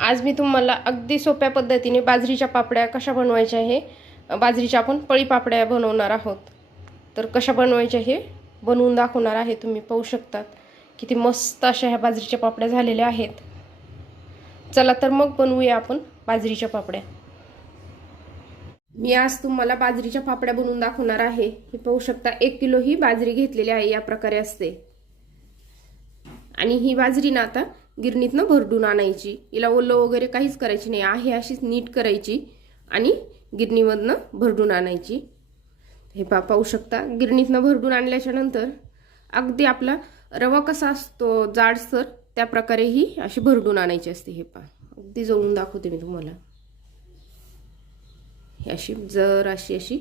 आज मी तुम्हाला अगदी सोप्या पद्धतीने बाजरीच्या पापड्या कशा बनवायच्या हे बाजरीच्या आपण पळी पापड्या बनवणार आहोत. तर कशा बनवायच्या हे बनवून दाखवणार आहे तुम्ही पाहू शकतात. किती मस्त अशा ह्या बाजरीच्या पापड्या झालेल्या आहेत. चला तर मग बनवूया आपण बाजरीच्या पापड्या. मी आज तुम्हाला बाजरीच्या पापड्या बनवून दाखवणार आहे. हे पाहू शकता एक किलो ही बाजरी घेतलेली आहे या प्रकारे असते. आणि ही बाजरी ना आता गिरणीतनं भरडून आणायची. हिला ओलं वगैरे काहीच करायची नाही. आहे अशीच नीट करायची आणि गिरणीमधनं भरडून आणायची. हे पा पाहू शकता. गिरणीतनं भरडून आणल्याच्या नंतर अगदी आपला रवा कसा असतो जाडसर त्या प्रकारे ही अशी भरडून आणायची असते हे पा अगदी जवळून दाखवते मी तुम्हाला. अशी जर अशी अशी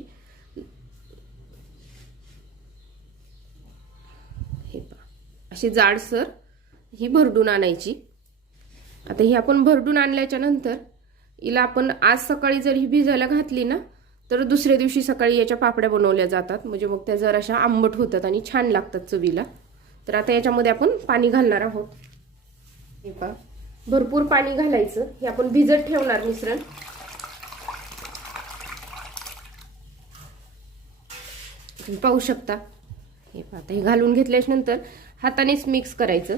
हे पा अशी जाडसर ही भरडून आणायची. आता ही आपण भरडून आणल्याच्या नंतर हिला आपण आज सकाळी जर ही भिजायला घातली ना तर दुसऱ्या दिवशी सकाळी याच्या पापड्या बनवल्या जातात. म्हणजे मग त्या जर अशा आंबट होतात आणि छान लागतात चवीला. तर आता याच्यामध्ये आपण पाणी घालणार आहोत. हे पहा. भरपूर पाणी घालायचं. हे आपण भिजत ठेवणार मिश्रण. तुम्ही पाहू शकता. हे पहा आता हे घालून घेतल्याच्या नंतर हातानेच मिक्स करायचं.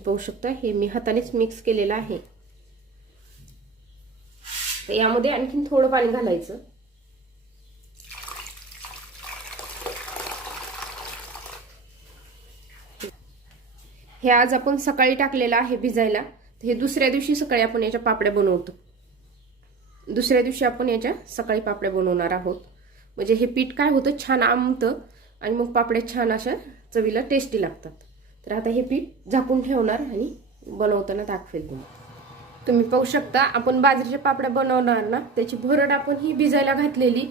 पाहू शकता. हे मी हातानेच मिक्स केलेलं आहे. तर यामध्ये आणखीन थोडं पाणी घालायचं. हे आज आपण सकाळी टाकलेलं आहे भिजायला. तर हे दुसऱ्या दिवशी सकाळी आपण याच्या पापड्या बनवतो. दुसऱ्या दिवशी आपण याच्या सकाळी पापड्या बनवणार आहोत. म्हणजे हे पीठ काय होतं? छान आमतं आणि मग पापड्या छान अशा चवीला टेस्टी लागतात. तर आता हे पीठ झाकून ठेवणार आणि बनवताना दाखवेल तुम्ही. तुम्ही पाहू शकता आपण बाजरीच्या पापड्या बनवणार ना त्याची भरड आपण ही भिजायला घातलेली.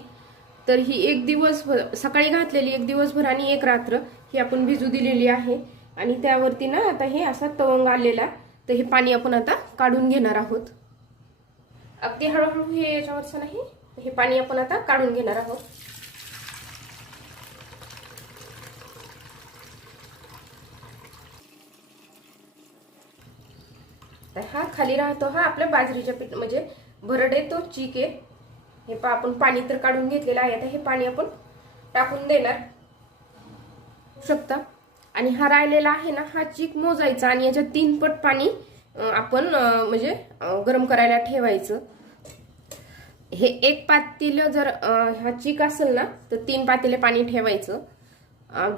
तर ही एक दिवस सकाळी घातलेली एक दिवसभर आणि एक रात्र ही आपण भिजू दिलेली आहे. आणि त्यावरती ना आता हे असा तवंग आलेला तर हे पाणी आपण आता काढून घेणार आहोत. अगदी हळूहळू हे याच्यावरचं नाही हे पाणी आपण आता काढून घेणार आहोत. तर हा खाली राहतो हा आपल्या बाजरीच्या पीठ म्हणजे भरड तो चीक आहे. हे पा आपण पाणी तर काढून घेतलेलं आहे. आता हे पाणी आपण टाकून देणार. शकता? आणि हा राहिलेला आहे ना हा चीक मोजायचा आणि याच्यात तीन पट पाणी आपण म्हणजे गरम करायला ठेवायचं. हे एक पातील जर हा चीक असेल ना तर तीन पातीले पाणी ठेवायचं.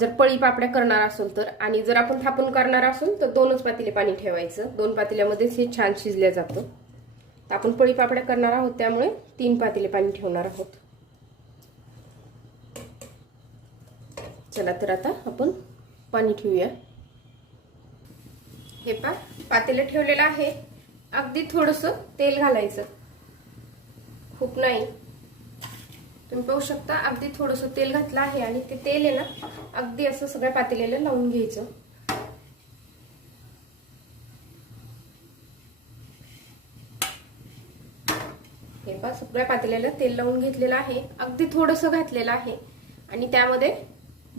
जर पळी पापड्या करणार असेल तर आणि जर आपण थापून करणार असेल तर दोनच पातेले पाणी ठेवायचं. दोन पातेल्यामध्येच हे छान शिजल्या जातं. तर आपण पळी पापड्या करणार आहोत त्यामुळे तीन पातेले पाणी ठेवणार आहोत. चला तर आता आपण पाणी ठेवूया. हे पा पातेलं ठेवलेलं आहे. अगदी थोडंसं तेल घालायचं. खूप नाही. तुम्ही पाहू शकता अगदी थोडंसं तेल घातलं आहे आणि ते तेल आहे ना अगदी असं सगळ्या पातेल्याला लावून घ्यायचं. हे पा सगळ्या पातेल्याला तेल लावून घेतलेलं आहे. अगदी थोडंसं घातलेलं आहे. आणि त्यामध्ये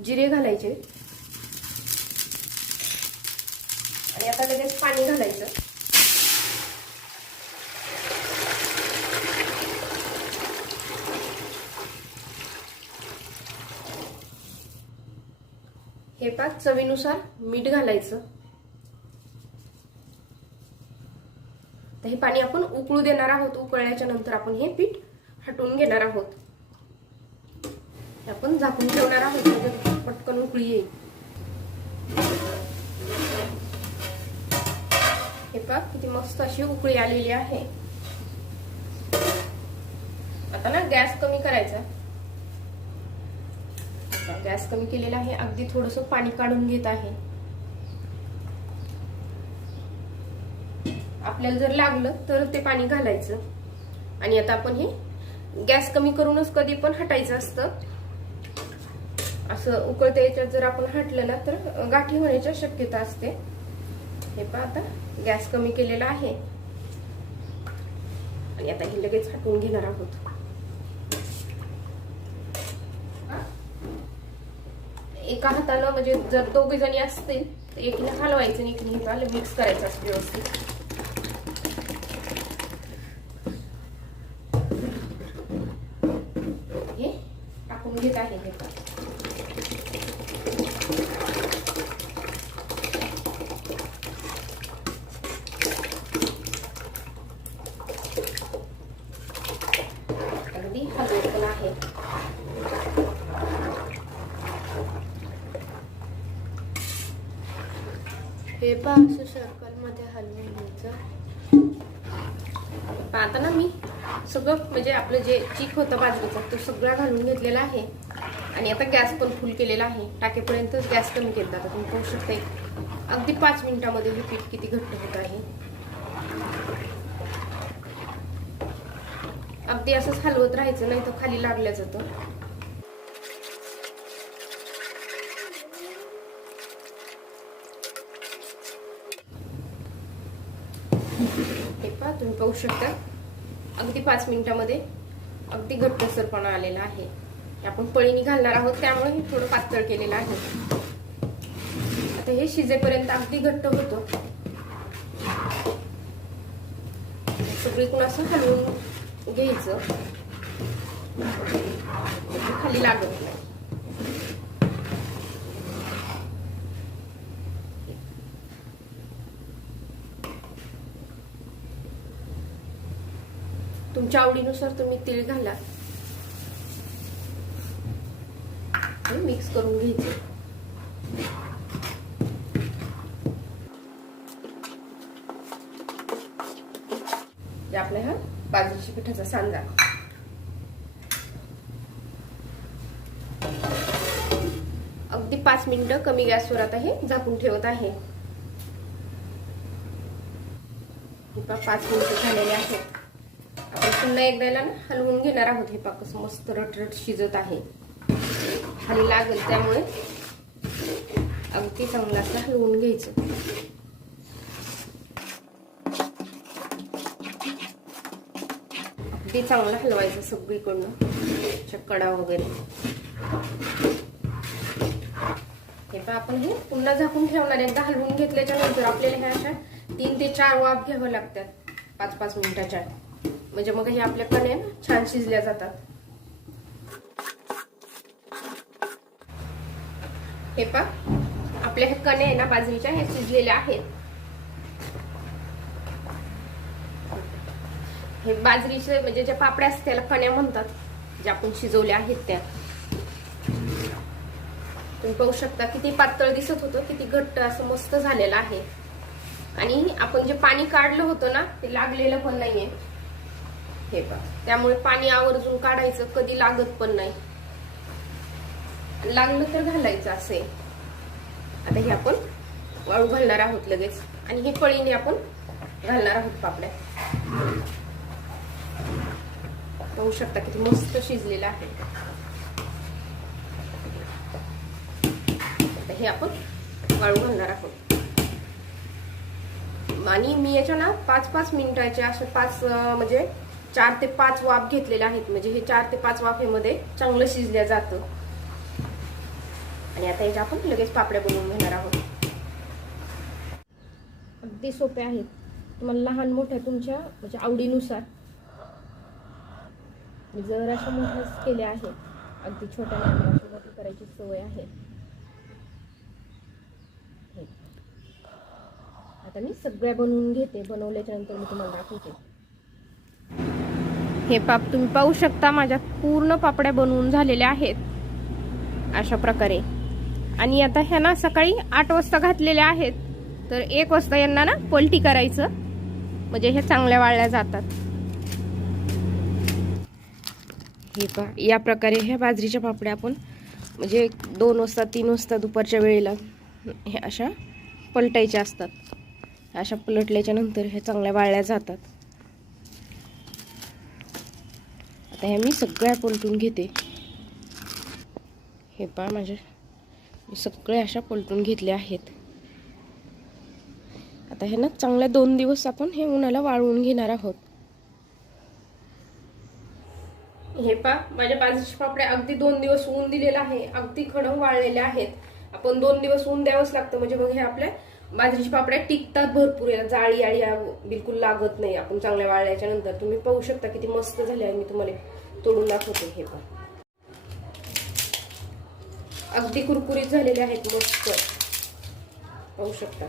जिरे घालायचे. आणि आता लगेच पाणी घालायचं. हे पाच चवीनुसार मीठ घालायचं. तर हे पाणी आपण उकळू देणार आहोत. उकळल्याच्या नंतर आपण हे पीठ हटवून घेणार आहोत. आपण झाकून ठेवणार आहोत. म्हणजे पटकन उकळी येईल. हे पहा किती मस्त अशी उकळी आलेली आहे. आता ना गॅस कमी करायचा. गॅस कमी केलेला आहे अगदी थोडस पाणी काढून घेत आहे. आपल्याला जर लागलं तर ते पाणी घालायचं. आणि आता आपण हे गॅस कमी करूनच कधी पण हटायचं असतं. असं उकळत्या याच्यात जर आपण हटलं ना तर गाठी होण्याची शक्यता असते. हे पहा आता गॅस कमी केलेला आहे. आणि आता हे लगेच हटवून घेणार आहोत. एका हाताला म्हणजे जर दोघे जणी असतील तर एकीने हलवायचं आणि एकीने हे मिक्स करायचं असं व्यवस्थित. हे टाकून घेत आहे हे अगदी हलवत पण आहे. हे पहा असं सर्कलमध्ये हलवून घ्यायचं. आता ना मी? सगळं म्हणजे आपलं जे चीक होतं बाजरीचा तो सगळा घालून घेतलेला आहे. आणि आता गॅस पण फुल केलेला आहे. टाकेपर्यंतच गॅस कमी केला आता तुम्ही पाहू शकता अगदी पाच मिनिटामध्ये हे पीठ किती घट्ट होत आहे. अगदी असंच हलवत राहायचं नाही तर खाली लागलं जातं हे पहा तुम्ही पाहू शकता. अगदी पाच मिनिटामध्ये अगदी घट्टसरपणा आलेला आहे. आपण पळीनी घालणार आहोत त्यामुळे हे थोडं पातळ केलेलं आहे. आता हे शिजेपर्यंत अगदी घट्ट होतो. सगळीकडून असं हलवून घ्यायचं. खाली लागत नाही. तुमच्या आवडीनुसार तुम्ही तीळ घाला. मिक्स करून घ्यायचे. आपल्या आपला हा बाजूच्या पिठाचा सांजा. अगदी पाच मिनिटं कमी गॅसवर आता हे झाकून ठेवत आहे. पाच मिनिटं झालेले आहेत. पुन्हा एकदा ना हलवून घेणार आहोत. हे पाक कसं मस्त रटरट शिजत आहे. खाली लागेल त्यामुळे अगदी चांगलं असं हलवून घ्यायचं. अगदी चांगलं हलवायचं सगळीकडनं कडा वगैरे. हे पण आपण हे पुन्हा झाकून ठेवणार एकदा हलवून घेतल्याच्या नंतर आपल्याला ह्या अशा तीन ते चार वाफ घ्यावं लागतात. पाच पाच मिनिटाच्या. म्हणजे मग हे आपल्या कण्या छान शिजल्या जातात. हे पा आपल्या हे कण्या आहे ना बाजरीच्या हे शिजलेल्या आहेत. हे बाजरीचे म्हणजे ज्या पापड्या असतात त्याला कण्या म्हणतात ज्या आपण शिजवल्या आहेत त्या. तुम्ही पाहू शकता किती पातळ दिसत होतं किती घट्ट असं मस्त झालेलं आहे. आणि आपण जे पाणी काढलं होतं ना ते लागलेलं पण नाहीये. हे पहा. त्यामुळे पाणी आवर्जून काढायचं कधी लागत पण नाही. लागलं तर घालायचं असे. आता हे आपण वाळू घालणार आहोत लगेच. आणि हे पळीने आपण घालणार आहोत पापड्या. पाहू शकता किती मस्त शिजलेलं आहे. आता हे आपण वाळू घालणार आहोत. आणि मी याच्या ना पाच पाच मिनिटाच्या असे पाच म्हणजे चार ते पाच वाफ घेतलेले आहेत. म्हणजे हे चार ते पाच वाफेमध्ये चांगलं शिजल्या जातं. आणि आता याच्या आपण लगेच पापड्या बनवून घेणार आहोत. अगदी सोपे आहेत. तुम्हाला लहान मोठ्या तुमच्या म्हणजे आवडीनुसार. जर अशा मोठ्याच केल्या आहेत. अगदी छोट्या मोठी करायची सवय आहे. आता मी सगळ्या बनवून घेते. बनवल्याच्या नंतर मी तुम्हाला दाखवते. हे पाप तुम्ही पाहू शकता माझ्या पूर्ण पापड्या बनवून झालेल्या आहेत. अशा प्रकारे. आणि आता ह्या ना सकाळी आठ वाजता घातलेल्या आहेत. तर एक वाजता यांना ना पलटी करायचं. म्हणजे हे चांगल्या वाळल्या जातात. हे पा या प्रकारे ह्या बाजरीच्या पापड्या आपण म्हणजे दोन वाजता तीन वाजता दुपारच्या वेळेला हे अशा पलटायच्या असतात. अशा पलटल्याच्या नंतर हे चांगल्या वाळल्या जातात. आता ह्या मी सगळ्या पलटून घेते. हे पा माझ्या मी सगळे अशा पलटून घेतल्या आहेत. आता हे ना चांगल्या दोन दिवस आपण हे उन्हाला वाळवून घेणार आहोत. हे पा माझ्या बाजूचे पापड्या अगदी दोन दिवस ऊन दिलेलं आहे. अगदी खडंग वाळलेले आहेत. आपण दोन दिवस ऊन द्यावंच लागतं. म्हणजे मग हे आपल्या बाजरीची पापड्या टिकतात भरपूर याला जाळी आळी बिलकुल लागत नाही. आपण चांगल्या वाळल्याच्या नंतर तुम्ही पाहू शकता किती मस्त झाले आहे. मी तुम्हाला तोडून दाखवते हे पण. अगदी कुरकुरीत झालेले आहेत मस्त. पाहू शकता.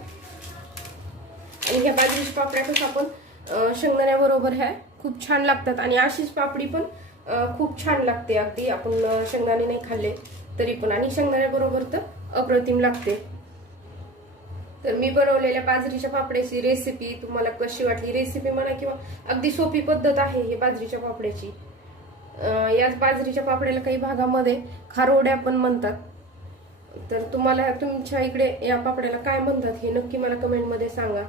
आणि ह्या बाजरीच्या पापड्या कसं आपण शेंगदाण्याबरोबर ह्या खूप छान लागतात. आणि अशीच पापडी पण खूप छान लागते. अगदी आपण शेंगदाणे नाही खाल्ले तरी पण. आणि शेंगदाण्याबरोबर तर अप्रतिम लागते. तर मी बनवलेल्या बाजरीच्या पापड्याची रेसिपी तुम्हाला कशी वाटली? रेसिपी म्हणा किंवा अगदी सोपी पद्धत आहे हे बाजरीच्या पापड्याची. याच बाजरीच्या पापड्याला काही भागामध्ये खारोड्या पण म्हणतात. तर तुम्हाला तुमच्या इकडे या पापड्याला काय म्हणतात हे नक्की मला कमेंटमध्ये सांगा.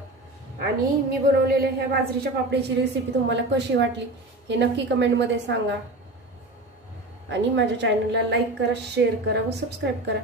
आणि मी बनवलेल्या ह्या बाजरीच्या पापड्याची रेसिपी तुम्हाला कशी वाटली हे नक्की कमेंटमध्ये सांगा. आणि माझ्या चॅनलला लाईक करा शेअर करा व सबस्क्राईब करा.